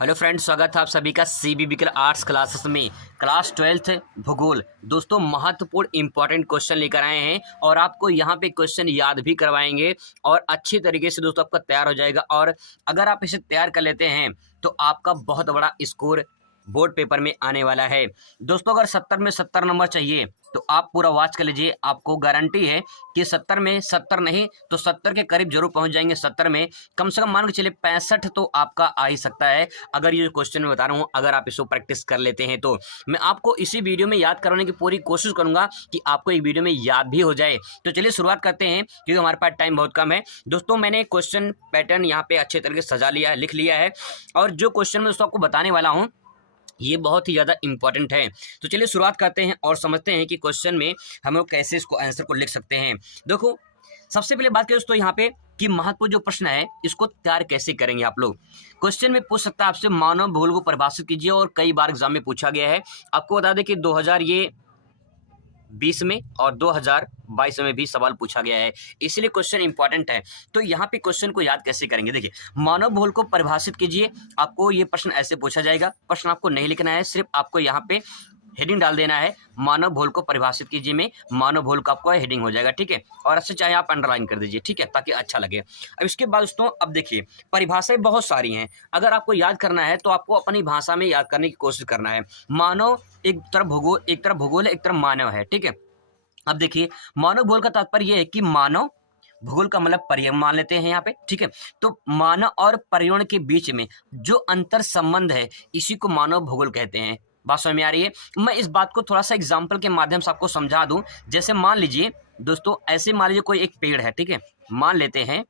Hello friends, स्वागत है आप सभी का सीबीबी के आर्ट्स क्लासेस में। क्लास 12th भूगोल दोस्तों महत्वपूर्ण इंपॉर्टेंट क्वेश्चन लेकर आए हैं और आपको यहाँ पे क्वेश्चन याद भी करवाएंगे और अच्छी तरीके से दोस्तों आपका तैयार हो जाएगा। और अगर आप इसे तैयार कर लेते हैं तो आपका बहुत बड़ा स्कोर बोर्ड पेपर में आने वाला है। दोस्तों अगर 70 में 70 नंबर चाहिए तो आप पूरा वॉच कर लीजिए। आपको गारंटी है कि 70 में 70 नहीं तो 70 के करीब जरूर पहुंच जाएंगे। 70 में कम से कम मान के चलिए 65 तो आपका आ ही सकता है। अगर ये क्वेश्चन मैं बता रहा हूँ, अगर आप इसको प्रैक्टिस कर लेते हैं तो मैं आपको इसी वीडियो में याद करवाने की पूरी कोशिश करूंगा कि आपको एक वीडियो में याद भी हो जाए। तो चलिए शुरुआत करते हैं क्योंकि हमारे पास टाइम बहुत कम है। दोस्तों मैंने क्वेश्चन पैटर्न यहाँ पे अच्छे तरीके से सजा लिया है, लिख लिया है और जो क्वेश्चन मैं दोस्तों आपको बताने वाला हूँ ये बहुत ही ज़्यादा इंपॉर्टेंट है। तो चलिए शुरुआत करते हैं और समझते हैं कि क्वेश्चन में हम लोग कैसे इसको आंसर को लिख सकते हैं। देखो सबसे पहले बात करें दोस्तों यहाँ पे कि महत्वपूर्ण जो प्रश्न है इसको तैयार कैसे करेंगे आप लोग। क्वेश्चन में पूछ सकता है आपसे मानव भूगोल को परिभाषित कीजिए और कई बार एग्जाम में पूछा गया है। आपको बता दें कि 2020 में और 2022 में भी सवाल पूछा गया है, इसलिए क्वेश्चन इंपॉर्टेंट है। तो यहाँ पे क्वेश्चन को याद कैसे करेंगे, देखिए मानव भूगोल को परिभाषित कीजिए। आपको ये प्रश्न ऐसे पूछा जाएगा, प्रश्न आपको नहीं लिखना है, सिर्फ आपको यहाँ पे हेडिंग डाल देना है मानव भूगोल को परिभाषित कीजिए में मानव भूगोल का आपको हेडिंग हो जाएगा, ठीक है। और अच्छे चाहे आप अंडरलाइन कर दीजिए, ठीक है, ताकि अच्छा लगे। अब इसके बाद दोस्तों अब देखिए परिभाषाएं बहुत सारी हैं, अगर आपको याद करना है तो आपको अपनी भाषा में याद करने की कोशिश करना है। मानव एक तरफ भूगोल, एक तरफ भूगोल है, एक तरफ मानव है, ठीक है। अब देखिए मानव भूगोल का तात्पर्य यह है कि मानव भूगोल का मतलब पर्यावरण मान लेते हैं यहाँ पे, ठीक है। तो मानव और पर्यावरण के बीच में जो अंतर संबंध है इसी को मानव भूगोल कहते हैं। बात समझ में आ रही है? मैं इस बात को थोड़ा सा एग्जाम्पल के माध्यम से आपको समझा दूं। जैसे मान लीजिए दोस्तों, ऐसे मान लीजिए कोई एक पेड़ है, ठीक है, मान लेते हैं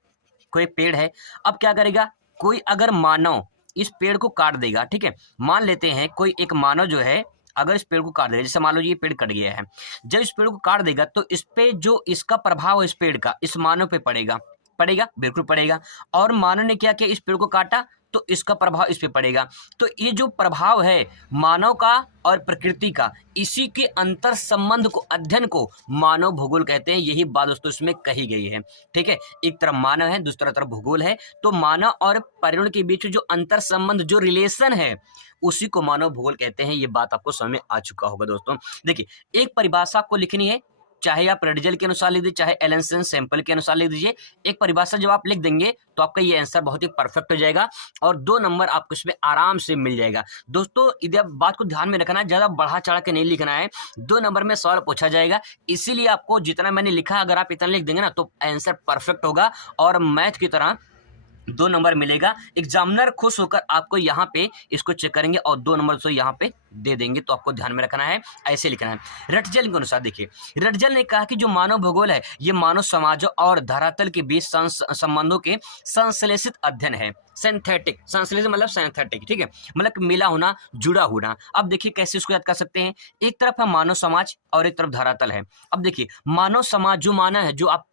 कोई पेड़ है। अब क्या करेगा, कोई अगर मानव इस पेड़ को काट देगा, ठीक है, मान लेते हैं कोई एक मानव जो है अगर इस पेड़ को काट देगा, जैसे मान लो ये पेड़ कट गया है, जब इस पेड़ को काट देगा तो इस पे जो इसका प्रभाव है इस पेड़ का इस मानव पे पड़ेगा, पड़ेगा, बिल्कुल पड़ेगा। और मानव ने क्या किया, इस पेड़ को काटा तो इसका प्रभाव इस पे पड़ेगा। तो ये जो प्रभाव है मानव का और प्रकृति का, इसी के अंतर संबंध को, अध्ययन को मानव भूगोल कहते हैं। यही बात दोस्तों इसमें कही गई है, ठीक है। एक तरफ मानव है, दूसरा तरफ भूगोल है, तो मानव और पर्यावरण के बीच जो अंतर संबंध, जो रिलेशन है, उसी को मानव भूगोल कहते हैं। ये बात आपको समझ में आ चुका होगा दोस्तों। देखिए एक परिभाषा आपको लिखनी है, चाहे आप रेडिजल के अनुसार लिख दीजिए, चाहे एलेंसन सैंपल के अनुसार लिख दीजिए। एक परिभाषा जब आप लिख देंगे तो आपका ये आंसर बहुत ही परफेक्ट हो जाएगा और 2 नंबर आपको इसमें आराम से मिल जाएगा। दोस्तों इधर बात को ध्यान में रखना है, ज्यादा बढ़ा चढ़ा के नहीं लिखना है। 2 नंबर में सवाल पूछा जाएगा, इसीलिए आपको जितना मैंने लिखा अगर आप इतना लिख देंगे ना तो आंसर परफेक्ट होगा और मैथ की तरह 2 नंबर मिलेगा। एग्जामिनर खुश होकर आपको यहाँ पे इसको चेक करेंगे और 2 नंबर तो यहाँ पे दे देंगे। तो आपको ध्यान में रखना है, ऐसे लिखना है। रटजल के अनुसार देखिए, रटजल ने कहा कि जो मानव भूगोल है ये मानव समाजों और धरातल के बीच संबंधों के संश्लेषित अध्ययन है। सिंथेटिक, संश्लेषित मतलब सिंथेटिक, ठीक है, मतलब मिला होना, जुड़ा होना। अब देखिए कैसे इसको याद कर सकते हैं। एक तरफ है मानव समाज और एक तरफ धरातल है। अब देखिए मानव समाज, जो मानव है,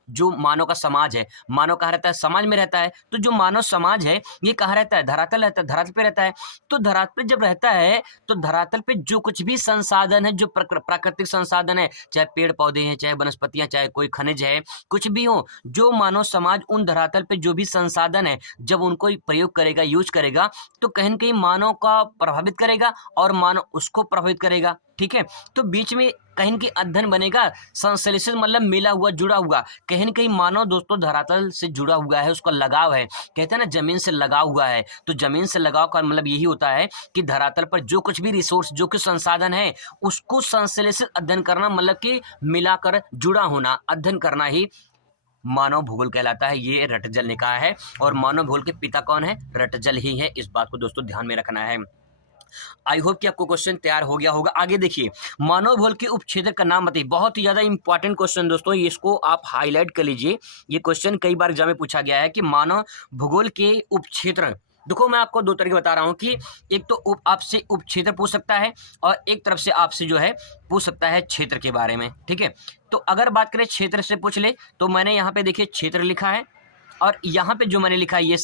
जो मानव का समाज है, मानव कहाँ रहता है, समाज में रहता है। तो जो मानव समाज है ये कहाँ रहता है, धरातल रहता है, धरातल पे रहता है। तो धरातल पे जब रहता है तो धरातल पे जो कुछ भी संसाधन है, जो प्राकृतिक संसाधन है, चाहे पेड़ पौधे हैं, चाहे वनस्पतियां, चाहे कोई खनिज है, कुछ भी हो, जो मानव समाज उन धरातल पे जो भी संसाधन है जब उनको प्रयोग करेगा, यूज करेगा, तो कहीं न कहीं मानव का प्रभावित करेगा और मानव उसको प्रभावित करेगा, ठीक है। तो बीच में कहीं न कहीं अध्ययन बनेगा। संश्लेषित मतलब मिला हुआ, जुड़ा हुआ। कहीं न कहीं मानव दोस्तों धरातल से जुड़ा हुआ है, उसका लगाव है, कहते हैं ना जमीन से लगाव हुआ है। तो जमीन से लगाव का मतलब यही होता है कि धरातल पर जो कुछ भी रिसोर्स, जो कुछ संसाधन है, उसको संश्लेषित अध्ययन करना, मतलब कि मिलाकर जुड़ा होना, अध्ययन करना ही मानव भूगोल कहलाता है। ये रटजल ने कहा है और मानव भूगोल के पिता कौन है, रटजल ही है। इस बात को दोस्तों ध्यान में रखना है। आई होप कि आपको क्वेश्चन तैयार हो गया होगा। आगे देखिए, मानव भूगोल के उपक्षेत्र का नाम बताइए। बहुत ही ज्यादा इंपॉर्टेंट क्वेश्चन दोस्तों, इसको आप हाईलाइट कर लीजिए। ये क्वेश्चन कई बार एग्जाम में पूछा गया है कि मानव भूगोल के उपक्षेत्र। देखो मैं आपको 2 तरीके बता रहा हूँ कि एक तो आपसे उपक्षेत्र पूछ सकता है और एक तरफ से आपसे जो है पूछ सकता है क्षेत्र के बारे में, ठीक है। तो अगर बात करें क्षेत्र से पूछ ले तो मैंने यहाँ पे देखिए क्षेत्र लिखा है और यहाँ पे जो मैंने लिखा है ये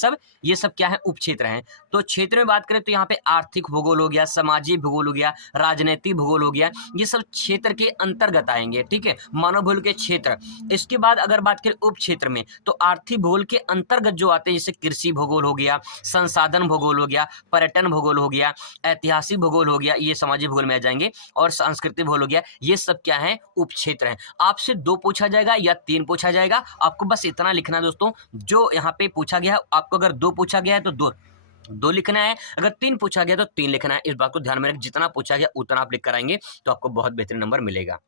सब क्या है, उपक्षेत्र हैं। तो क्षेत्र में बात करें तो यहाँ पे आर्थिक भूगोल हो गया, सामाजिक भूगोल हो गया, राजनीतिक भूगोल हो गया, ये सब क्षेत्र के अंतर्गत आएंगे, ठीक है, मानव भूगोल के क्षेत्र। इसके बाद अगर बात करें उप क्षेत्र में तो आर्थिक भूगोल के अंतर्गत जो आते हैं जैसे कृषि भूगोल हो गया, संसाधन भूगोल हो गया, पर्यटन भूगोल हो गया, ऐतिहासिक भूगोल हो गया, ये सामाजिक भूगोल में आ जाएंगे, और सांस्कृतिक भूगोल हो गया, ये सब क्या है, उप क्षेत्र हैं। आपसे 2 पूछा जाएगा या 3 पूछा जाएगा, आपको बस इतना लिखना है दोस्तों, जो यहाँ पे पूछा गया है आपको अगर 2 पूछा गया है तो 2 लिखना है, अगर 3 पूछा गया तो 3 लिखना है। इस बात को ध्यान में रखें, जितना पूछा गया उतना आप लिख कर आएंगे तो आपको बहुत बेहतरीन नंबर मिलेगा।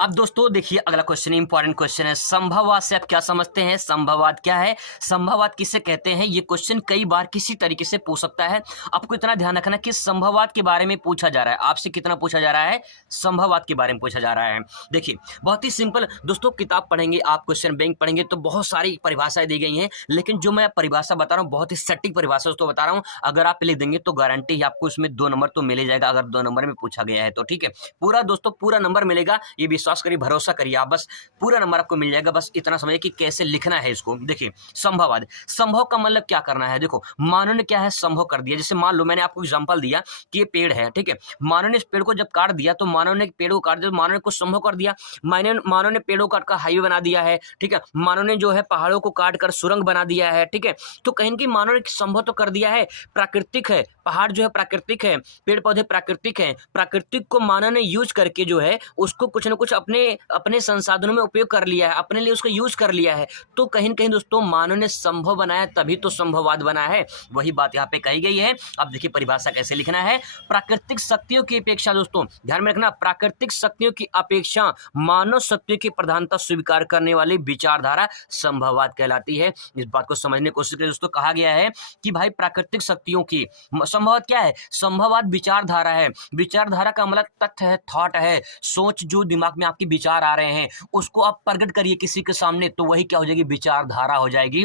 अब दोस्तों देखिए अगला क्वेश्चन इंपॉर्टेंट क्वेश्चन है, संभववाद से आप क्या समझते हैं? संभववाद क्या है, संभववाद किसे कहते हैं? ये क्वेश्चन कई बार किसी तरीके से पूछ सकता है। आपको इतना ध्यान रखना कि संभववाद के बारे में पूछा जा रहा है, आपसे कितना पूछा जा रहा है, संभववाद के बारे में पूछा जा रहा है। देखिए बहुत ही सिंपल दोस्तों, किताब पढ़ेंगे आप, क्वेश्चन बैंक पढ़ेंगे तो बहुत सारी परिभाषाएं दी गई हैं, लेकिन जो मैं परिभाषा बता रहा हूँ बहुत ही सटीक परिभाषा दोस्तों बता रहा हूँ। अगर आप लिख देंगे तो गारंटी है आपको इसमें 2 नंबर तो मिल जाएगा, अगर 2 नंबर में पूछा गया है तो, ठीक है। पूरा दोस्तों पूरा नंबर मिलेगा, ये विश्वास करिए, भरोसा करिए आप, बस पूरा नंबर आपको मिल जाएगा। बस इतना समझिए कि कैसे लिखना है इसको। देखिए संभववाद, संभव का मतलब क्या करना है, देखो मानव ने क्या है, संभव कर दिया। जैसे मान लो मैंने आपको एग्जांपल दिया कि ये पेड़ है, ठीक है, मानव ने इस पेड़ को जब काट दिया तो मानव ने पेड़ को काट दिया तो मानव ने कुछ संभव कर दिया। मानव ने पेड़ों को काट कर हाईवे बना दिया है, ठीक है, मानव ने जो है पहाड़ों को काट कर सुरंग बना दिया है, ठीक है। तो कहीं ना कहीं मानव ने संभव तो कर दिया है, प्राकृतिक है, पहाड़ जो है प्राकृतिक है, पेड़ पौधे प्राकृतिक है, प्राकृतिक को मानव ने यूज करके जो है उसको कुछ ना कुछ अपने संसाधनों में उपयोग कर लिया है, अपने लिए उसको यूज कर लिया है। तो कहीं न कहीं दोस्तों मानव ने संभव बनाया, तभी तो संभववाद बना है, वही बात यहाँ पे कही गई है। अब देखिए परिभाषा कैसे लिखना है, प्राकृतिक शक्तियों की अपेक्षा, दोस्तों ध्यान में रखना, प्राकृतिक शक्तियों की अपेक्षा मानव शक्तियों की प्रधानता स्वीकार करने वाली विचारधारा संभववाद कहलाती है। इस बात को समझने की कोशिश करें दोस्तों। कहा गया है कि भाई प्राकृतिक शक्तियों की, संभववाद क्या है, संभववाद विचारधारा है। विचारधारा का मतलब तथ्य है, थॉट है, सोच, जो दिमाग में आपके विचार आ रहे हैं उसको आप प्रकट करिए किसी के सामने, तो वही क्या हो जाएगी, विचारधारा हो जाएगी।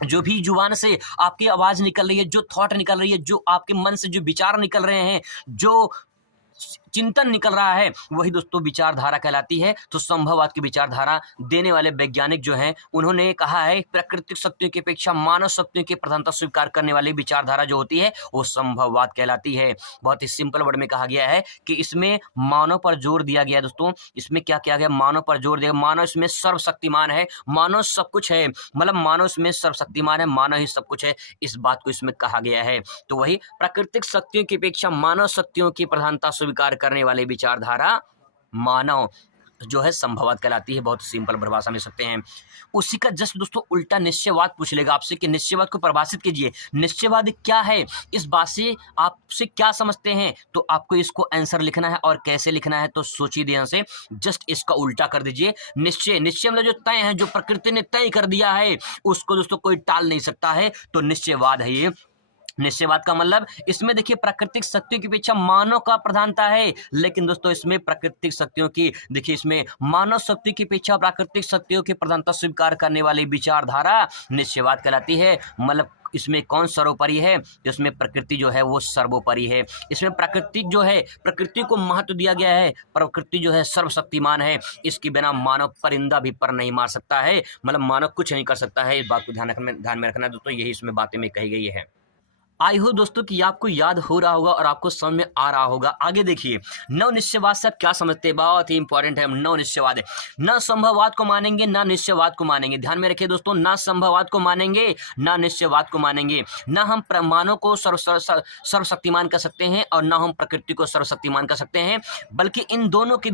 जो भी जुबान से आपकी आवाज निकल रही है, जो थॉट निकल रही है, जो आपके मन से जो विचार निकल रहे हैं, जो चिंतन निकल रहा है, वही दोस्तों विचारधारा कहलाती है। तो संभववाद की विचारधारा देने वाले वैज्ञानिक जो हैं उन्होंने कहा है प्राकृतिक शक्तियों की अपेक्षा मानव शक्तियों की प्रधानता स्वीकार करने वाली विचारधारा जो होती है वो संभववाद कहलाती है। बहुत ही सिंपल वर्ड में कहा गया है कि इसमें मानव पर जोर दिया गया है दोस्तों। इसमें क्या किया गया, मानव पर जोर दिया, मानव इसमें सर्वशक्तिमान है, मानव सब कुछ है, मतलब मानव इसमें सर्वशक्तिमान है, मानव ही सब कुछ है, इस बात को इसमें कहा गया है। तो वही प्राकृतिक शक्तियों की अपेक्षा मानव शक्तियों की प्रधानता स्वीकार करने वाली विचारधारा मानव जो है संभववाद कहलाती है। बहुत सिंपल परिभाषा में सकते हैं। उसी का जस्ट दोस्तों उल्टा निश्चयवाद पूछ लेगा आपसे कि निश्चयवाद को परिभाषित कीजिए, निश्चयवाद क्या है, इस बात से आपसे क्या समझते हैं, तो आपको इसको आंसर लिखना है। और कैसे लिखना है तो सोचिए ध्यान से, जस्ट इसका उल्टा कर दीजिए। निश्चय, निश्चय मतलब जो तय है, जो प्रकृति ने तय कर दिया है उसको दोस्तों कोई टाल नहीं सकता है, तो निश्चयवाद है ये। निश्चयवाद का मतलब इसमें देखिए प्राकृतिक शक्तियों की अपेक्षा मानव का प्रधानता है, लेकिन दोस्तों इसमें प्राकृतिक शक्तियों की, देखिए इसमें मानव शक्ति की अपेक्षा प्राकृतिक शक्तियों की प्रधानता स्वीकार करने वाली विचारधारा निश्चयवाद कहलाती है। मतलब इसमें कौन सर्वोपरि है, इसमें प्रकृति जो है वो सर्वोपरि है। इसमें प्राकृतिक जो है, प्रकृति को महत्व दिया गया है, प्रकृति जो है सर्वशक्तिमान है, इसके बिना मानव परिंदा भी पर नहीं मार सकता है, मतलब मानव कुछ नहीं कर सकता है। इस बात को ध्यान में रखना दोस्तों, यही इसमें बातें में कही गई है। आई हो दोस्तों कि आपको याद हो रहा होगा और आपको समझ में आ रहा होगा। आगे देखिए, नव निश्चयवाद से आप क्या समझते हैं, बहुत ही इंपॉर्टेंट है। नव निश्चयवाद है, न संभववाद को मानेंगे ना निश्चयवाद को मानेंगे। ध्यान में रखिए दोस्तों, ना संभववाद को मानेंगे ना निश्चयवाद को मानेंगे। ना हम मानव को सर्वशक्तिमान कर सकते हैं और ना हम प्रकृति को सर्वशक्तिमान कर सकते हैं, बल्कि इन दोनों के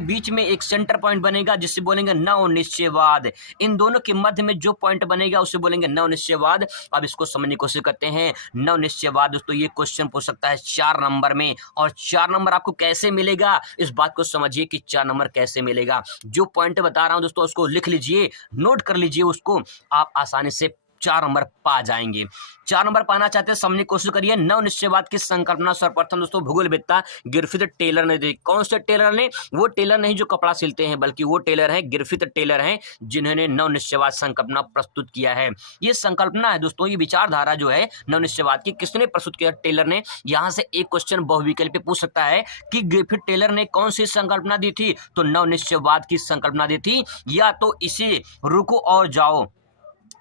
बीच में एक सेंटर पॉइंट बनेगा जिससे बोलेंगे नव निश्चयवाद। इन दोनों के मध्य में जो पॉइंट बनेगा उसे बोलेंगे नव निश्चयवाद। अब इसको समझने की कोशिश करते हैं। नव निश्चयवाद दोस्तों ये क्वेश्चन पूछ सकता है 4 नंबर में, और 4 नंबर आपको कैसे मिलेगा इस बात को समझिए कि 4 नंबर कैसे मिलेगा। जो पॉइंट बता रहा हूं दोस्तों उसको लिख लीजिए, नोट कर लीजिए उसको, आप आसानी से 4 नंबर पा जाएंगे। 4 नंबर पाना चाहते हैं, समझने की कोशिश करिए। नव निश्चयवाद की संकल्पना सर्वप्रथम दोस्तों भूगोलवेत्ता गिरफिथ टेलर ने दी। कौन से टेलर ने, वो टेलर नहीं जो कपड़ा सिलते हैं, बल्कि वो टेलर है गिरफिथ टेलर हैं, जिन्होंने नव निश्चयवाद संकल्पना प्रस्तुत किया है। ये संकल्पना है दोस्तों, ये विचारधारा जो है नव निश्चयवाद की, किसने प्रस्तुत किया, टेलर ने। यहां से एक क्वेश्चन बहुविकल्पी पूछ सकता है कि गिरफिथ टेलर ने कौन सी संकल्पना दी थी, तो नव निश्चयवाद की संकल्पना दी थी। या तो इसे रुको और जाओ,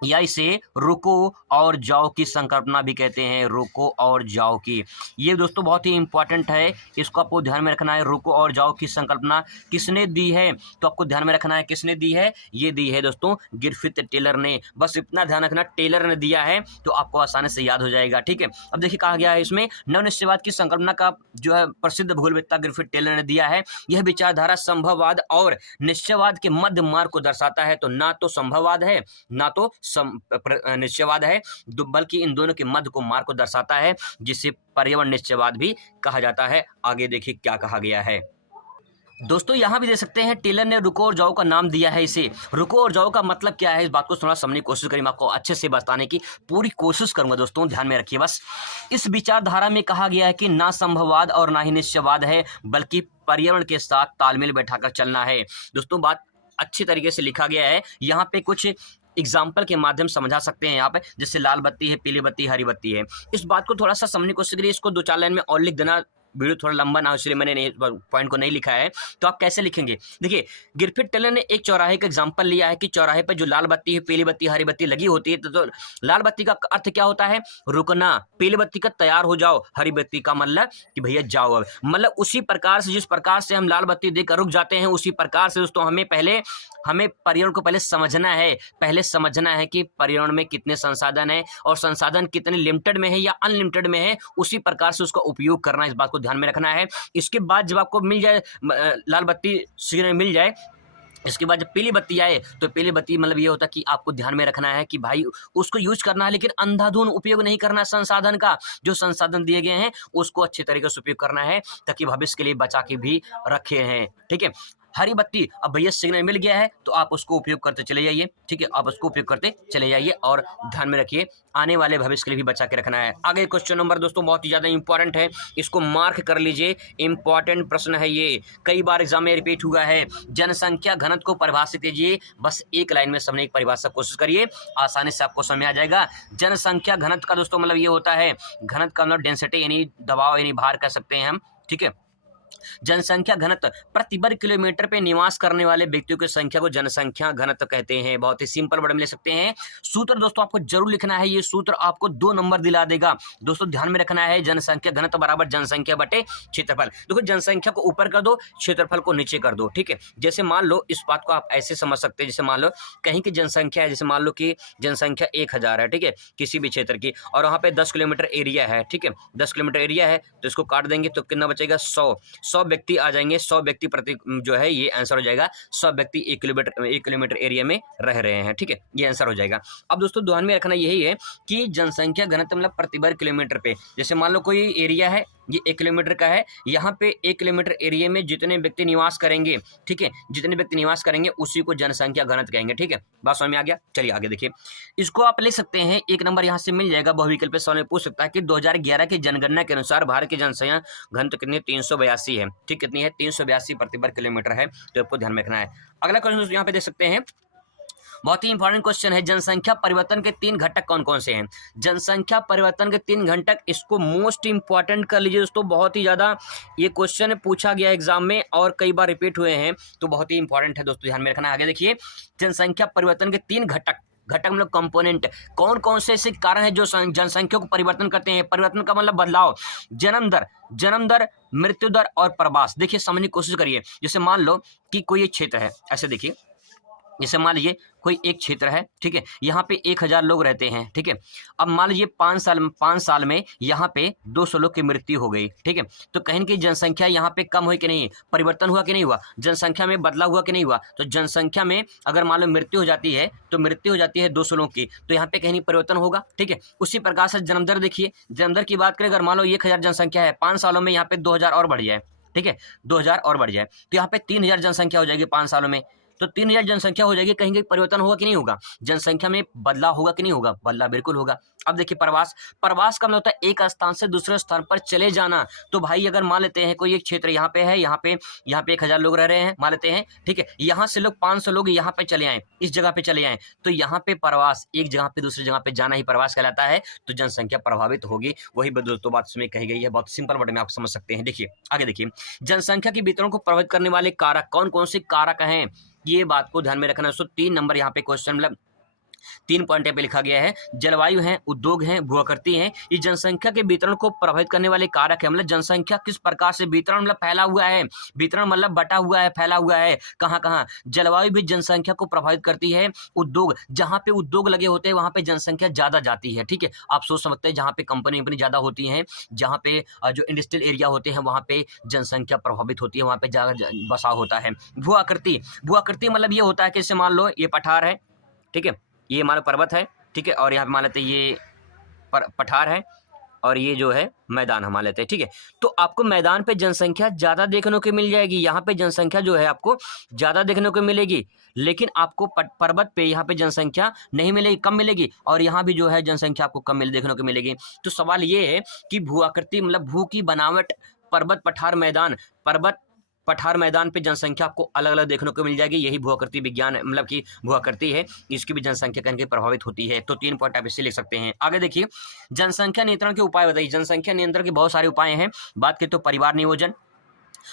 या इसे रुको और जाओ की संकल्पना भी कहते हैं, रुको और जाओ की। ये दोस्तों बहुत ही इंपॉर्टेंट है, इसको आपको ध्यान में रखना है। रुको और जाओ की संकल्पना किसने दी है, तो आपको ध्यान में रखना है किसने दी है, ये दी है दोस्तों गिरफिथ टेलर ने। बस इतना ध्यान रखना, टेलर ने दिया है तो आपको आसानी से याद हो जाएगा, ठीक है। अब देखिए कहा गया है इसमें, नवनिश्चयवाद की संकल्पना का जो है प्रसिद्ध भूगोलवेत्ता गिरफिथ टेलर ने दिया है। यह विचारधारा संभववाद और निश्चयवाद के मध्य मार्ग को दर्शाता है। तो ना तो संभववाद है ना तो निश्चयवाद है, बल्कि इन दोनों के मध्य को मार्ग को दर्शाता है, जिसे पर्यावरण निश्चयवाद भी कहा जाता है। आगे देखिए क्या कहा गया है दोस्तों, यहां भी देख सकते हैं टेलर ने रुको और जाओ का नाम दिया है इसे। रुको और जाओ का मतलब क्या है, इस बात को थोड़ा समझने की कोशिश करें, मैं आपको अच्छे से बताने की पूरी कोशिश करूंगा दोस्तों, ध्यान में रखिए बस। इस विचारधारा में कहा गया है कि ना संभववाद और ना ही निश्चयवाद है, बल्कि पर्यावरण के साथ तालमेल बैठाकर चलना है। दोस्तों बात अच्छी तरीके से लिखा गया है, यहाँ पे कुछ एग्जाम्पल के माध्यम समझा सकते हैं यहाँ पे, जैसे लाल बत्ती है, पीली बत्ती, हरी बत्ती है। इस बात को थोड़ा सा समझने की कोशिश करिए, इसको 2-4 लाइन में और लिख देना, वीडियो थोड़ा लंबा ना हो इसलिए मैंने पॉइंट को नहीं लिखा है। तो आप कैसे लिखेंगे, देखिए गिरफिथ टेलर ने एक चौराहे का एग्जांपल लिया है कि चौराहे पर जो लाल बत्ती है, पीली बत्ती, हरी बत्ती लगी होती है, तो लाल बत्ती का अर्थ क्या होता है, रुकना। पीली बत्ती का तैयार हो जाओ, हरी बत्ती का मतलब कि भैया जाओ। अब मतलब उसी प्रकार से, जिस प्रकार से हम लाल बत्ती देकर रुक जाते हैं, उसी प्रकार से दोस्तों हमें पर्यावरण को पहले समझना है कि पर्यावरण में कितने संसाधन है और संसाधन कितने लिमिटेड में है या अनलिमिटेड में है, उसी प्रकार से उसका उपयोग करना, इस बात को ध्यान में रखना है। इसके बाद जब आपको मिल जाए लाल बत्ती सिग्नल मिल जाए, इसके बाद जब पीली बत्ती आए, तो पीली बत्ती मतलब ये होता है कि आपको ध्यान में रखना है कि भाई उसको यूज करना है, लेकिन अंधाधुंध उपयोग नहीं करना है संसाधन का। जो संसाधन दिए गए हैं उसको अच्छे तरीके से उपयोग करना है, ताकि भविष्य के लिए बचा के भी रखे हैं, ठीक है। हरी बत्ती, अब भैया सिग्नल मिल गया है तो आप उसको उपयोग करते चले जाइए, ठीक है, आप उसको उपयोग करते चले जाइए और ध्यान में रखिए आने वाले भविष्य के लिए भी बचा के रखना है। आगे क्वेश्चन नंबर दोस्तों बहुत ही ज्यादा इंपॉर्टेंट है, इसको मार्क कर लीजिए, इंपॉर्टेंट प्रश्न है ये, कई बार एग्जाम में रिपीट हुआ है। जनसंख्या घनत्व को परिभाषित कीजिए, बस एक लाइन में समझने की परिभाषा कोशिश करिए, आसानी से आपको समझ आ जाएगा। जनसंख्या घनत्व का दोस्तों मतलब ये होता है, घनत्व का मतलब डेंसिटी यानी दबाव यानी भार कह सकते हैं हम, ठीक है। जनसंख्या घनत्व प्रति वर्ग किलोमीटर पे निवास करने वाले व्यक्तियों की संख्या को जनसंख्या घनत्व कहते हैं। बहुत ही सिंपल वर्ड में ले सकते हैं। सूत्र दोस्तों आपको जरूर लिखना है, ये सूत्र आपको 2 नंबर दिला देगा। दोस्तों ध्यान में रखना है, जनसंख्या घनत्व बराबर जनसंख्या बटे क्षेत्रफल। देखो जनसंख्या को ऊपर कर दो, क्षेत्रफल को नीचे कर दो, ठीक है। जैसे मान लो इस बात को आप ऐसे समझ सकते हैं, जैसे मान लो कहीं की जनसंख्या है, जैसे मान लो कि जनसंख्या 1000 है, ठीक है, किसी भी क्षेत्र की, और वहां पे 10 किलोमीटर एरिया है, ठीक है, 10 किलोमीटर एरिया है, तो इसको काट देंगे तो कितना बचेगा, 100 व्यक्ति आ जाएंगे, 100 व्यक्ति प्रति जो है ये आंसर हो जाएगा। 100 व्यक्ति 1 किलोमीटर एरिया में रह रहे हैं, ठीक है, ये आंसर हो जाएगा। अब दोस्तों ध्यान में रखना यही है कि जनसंख्या घनत्व मतलब प्रति वर्ग किलोमीटर पे, जैसे मान लो कोई एरिया है, ये 1 किलोमीटर का है, यहाँ पे 1 किलोमीटर एरिया में जितने व्यक्ति निवास करेंगे, ठीक है, जितने व्यक्ति निवास करेंगे उसी को जनसंख्या घनत्व कहेंगे, ठीक है। बात समझ में आ गया, चलिए आगे देखिए। इसको आप ले सकते हैं, 1 नंबर यहाँ से मिल जाएगा, बहुविकल्प पे सवाल में पूछ सकता है कि 2011 की जनगणना के अनुसार भारत की जनसंख्या घनत्व कितनी, 382 है, ठीक, कितनी है, 382 प्रति वर्ग किलोमीटर है, तो आपको ध्यान में रखना है। अगला क्वेश्चन यहाँ पे देख सकते हैं, बहुत ही इंपॉर्टेंट क्वेश्चन है, जनसंख्या परिवर्तन के 3 घटक कौन कौन से हैं। जनसंख्या परिवर्तन के 3 घटक, इसको मोस्ट इंपॉर्टेंट कर लीजिए दोस्तों, बहुत ही ज्यादा ये क्वेश्चन पूछा गया एग्जाम में और कई बार रिपीट हुए हैं, तो बहुत ही इंपॉर्टेंट है दोस्तों, ध्यान में रखना है। आगे देखिए, जनसंख्या परिवर्तन के 3 घटक मतलब कंपोनेंट, कौन कौन से ऐसे कारण है जो जनसंख्या को परिवर्तन करते हैं। परिवर्तन का मतलब बदलाव, जन्म दर, मृत्यु दर और प्रवास। देखिए समझने की कोशिश करिए, जैसे मान लो कि कोई एक क्षेत्र है, ऐसे देखिए, जैसे मान लीजिए कोई एक क्षेत्र है, ठीक है, यहाँ पे 1000 लोग रहते हैं, ठीक है। अब मान लीजिए 5 साल में यहाँ पे 200 लोग की मृत्यु हो गई, ठीक है, तो कहीं की जनसंख्या यहाँ पे कम हुई कि नहीं, परिवर्तन हुआ कि नहीं हुआ, जनसंख्या में बदलाव हुआ कि नहीं हुआ। तो जनसंख्या में अगर मान लो मृत्यु हो जाती है, तो मृत्यु हो जाती है 200 लोगों की, तो यहाँ पे कहीं परिवर्तन होगा, ठीक है। उसी प्रकार से जन्म दर देखिए, जन्म दर की बात करें, अगर मान लो 1000 जनसंख्या है, 5 सालों में यहाँ पे 2000 और बढ़ जाए, ठीक है, 2000 और बढ़ जाए, तो यहाँ पे 3000 जनसंख्या हो जाएगी 5 सालों में, तो 3000 जनसंख्या हो जाएगी, कहीं परिवर्तन होगा कि नहीं होगा, जनसंख्या में बदलाव होगा कि नहीं होगा, बदलाव बिल्कुल होगा। अब देखिए प्रवास का मतलब होता है एक स्थान से दूसरे स्थान पर चले जाना। तो भाई अगर मान लेते हैं कोई एक क्षेत्र यहाँ पे है, यहाँ पे 1000 लोग रह रहे हैं मान लेते हैं, ठीक है, यहाँ से लोग 500 लोग यहाँ पे चले आए, इस जगह पे चले आए, तो यहाँ पे प्रवास, एक जगह पे दूसरी जगह पे जाना ही प्रवास कहलाता है, तो जनसंख्या प्रभावित होगी। वही दोस्तों बात उसमें कही गई है, बहुत सिंपल वर्ड में आप समझ सकते हैं। देखिए आगे देखिए, जनसंख्या के वितरण को प्रभावित करने वाले कारक कौन कौन से कारक हैं, ये बात को ध्यान में रखना। 3 नंबर यहाँ पे क्वेश्चन मतलब 3 पॉइंट पे लिखा गया है, जलवायु है, उद्योग है, भूआकृति है, ये जनसंख्या के वितरण को प्रभावित करने वाले कारक है। मतलब जनसंख्या किस प्रकार से वितरण मतलब फैला हुआ है, वितरण मतलब बटा हुआ है, फैला हुआ है कहाँ कहाँ। जलवायु भी जनसंख्या को प्रभावित करती है। उद्योग, जहाँ पे उद्योग लगे होते हैं वहाँ पे जनसंख्या ज्यादा जाती है, ठीक है। आप सोच सकते हैं जहाँ पे कंपनी ज्यादा होती है, जहाँ पे जो इंडस्ट्रियल एरिया होते हैं वहाँ पे जनसंख्या प्रभावित होती है, वहाँ पे ज्यादा बसाव होता है। भूआकृति, भूआकृति मतलब ये होता है कि जैसे मान लो ये पठार है, ठीक है, ये मान लो पर्वत है, ठीक है, और यहाँ पे मान लेते हैं ये पठार है, और ये जो है मैदान हम मान लेते हैं, ठीक है। तो आपको मैदान पे जनसंख्या ज़्यादा देखने को मिल जाएगी, यहाँ पे जनसंख्या जो है आपको ज़्यादा देखने को मिलेगी, लेकिन आपको पर्वत पे यहाँ पे जनसंख्या नहीं मिलेगी, कम मिलेगी, और यहाँ भी जो है जनसंख्या आपको कम देखने को मिलेगी। तो सवाल ये है कि भू आकृति मतलब भू की बनावट, पर्वत पठार मैदान, पर्वत पठार मैदान पे जनसंख्या आपको अलग अलग देखने को मिल जाएगी। यही भूआकृति विज्ञान मतलब कि भूआकृति है, इसकी भी जनसंख्या करके प्रभावित होती है। तो 3 पॉइंट आप इससे लिख सकते हैं। आगे देखिए, जनसंख्या नियंत्रण के उपाय बताइए। जनसंख्या नियंत्रण के बहुत सारे उपाय हैं। बात करें तो परिवार नियोजन,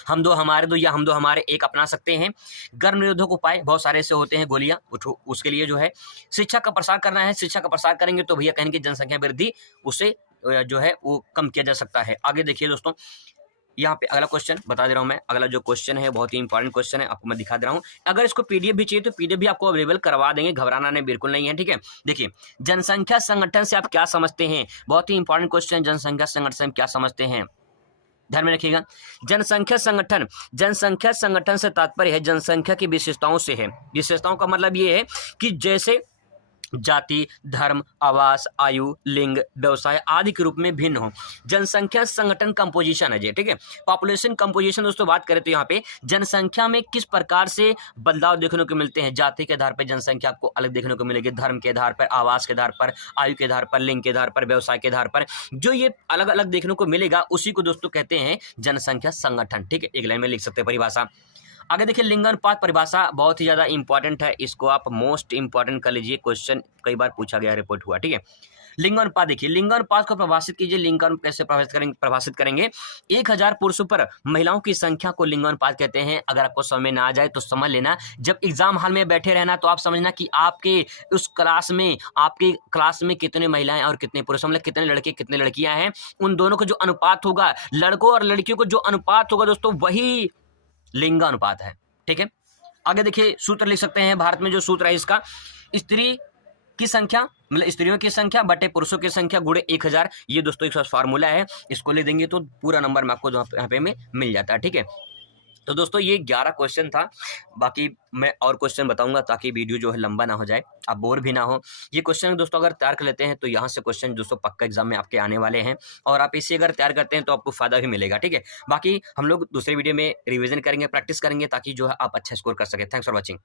हम दो हमारे दो या हम दो हमारे एक अपना सकते हैं। गर्भ निरोधक उपाय बहुत सारे ऐसे होते हैं, गोलियां, उसके लिए जो है शिक्षा का प्रसार करना है। शिक्षा का प्रसार करेंगे तो भैया कहेंगे जनसंख्या वृद्धि उससे जो है वो कम किया जा सकता है। आगे देखिए दोस्तों, यहाँ पे अगला क्वेश्चन बता दे रहा हूँ मैं। अगला जो क्वेश्चन है बहुत ही इंपॉर्टेंट क्वेश्चन है, आपको मैं दिखा दे रहा हूँ। अगर इसको पीडीएफ भी चाहिए तो पीडीएफ भी आपको अवेलेबल करवा देंगे, घबराना नहीं, बिल्कुल नहीं है, ठीक है। देखिए, जनसंख्या संगठन से आप क्या समझते हैं, बहुत ही इंपॉर्टेंट क्वेश्चन। जनसंख्या संगठन से हम क्या समझते हैं, ध्यान में रखिएगा। जनसंख्या संगठन, जनसंख्या संगठन से तात्पर्य है जनसंख्या की विशेषताओं से है। विशेषताओं का मतलब ये है कि जैसे जाति, धर्म, आवास, आयु, लिंग, व्यवसाय आदि के रूप में भिन्न हो। जनसंख्या संगठन कंपोजिशन है जी, ठीक है। पॉपुलेशन कंपोजिशन दोस्तों बात करें तो यहाँ पे जनसंख्या में किस प्रकार से बदलाव देखने को मिलते हैं। जाति के आधार पर जनसंख्या आपको अलग देखने को मिलेगी, धर्म के आधार पर, आवास के आधार पर, आयु के आधार पर, लिंग के आधार पर, व्यवसाय के आधार पर, जो ये अलग अलग देखने को मिलेगा उसी को दोस्तों कहते हैं जनसंख्या संगठन, ठीक है। एक लाइन में लिख सकते हैं परिभाषा। आगे देखिए, लिंगानुपात परिभाषा बहुत ही ज्यादा इंपॉर्टेंट है, इसको आप मोस्ट इंपॉर्टेंट कर लीजिए, क्वेश्चन कई बार पूछा गया, रिपोर्ट हुआ, ठीक है। लिंगानुपात देखिए, लिंगानुपात को परिभाषित कीजिए। लिंगानुपात कैसे परिभाषित करेंगे 1000 पुरुषों पर महिलाओं की संख्या को लिंगानुपात कहते हैं। अगर आपको समझ में ना आ जाए तो समझ लेना, जब एग्जाम हॉल में बैठे रहना तो आप समझना कि आपके उस क्लास में, आपके क्लास में कितने महिलाएं और कितने पुरुष, मतलब कितने लड़के कितने लड़कियां हैं, उन दोनों का जो अनुपात होगा, लड़कों और लड़कियों को जो अनुपात होगा दोस्तों वही लिंगानुपात है, ठीक है। आगे देखिए, सूत्र लिख सकते हैं। भारत में जो सूत्र है इसका, स्त्री की संख्या मतलब स्त्रियों की संख्या बटे पुरुषों की संख्या गुणे 1000, ये दोस्तों एक फार्मूला है, इसको ले देंगे तो पूरा नंबर में आपको यहाँ पे में मिल जाता है, ठीक है। तो दोस्तों ये 11 क्वेश्चन था, बाकी मैं और क्वेश्चन बताऊंगा ताकि वीडियो जो है लंबा ना हो जाए, आप बोर भी ना हो। ये क्वेश्चन दोस्तों अगर तैयार कर लेते हैं तो यहाँ से क्वेश्चन दोस्तों पक्का एग्जाम में आपके आने वाले हैं, और आप इसे अगर तैयार करते हैं तो आपको फायदा भी मिलेगा, ठीक है। बाकी हम लोग दूसरे वीडियो में रिविजन करेंगे, प्रैक्टिस करेंगे ताकि जो है आप अच्छा स्कोर कर सके। Thanks for watching.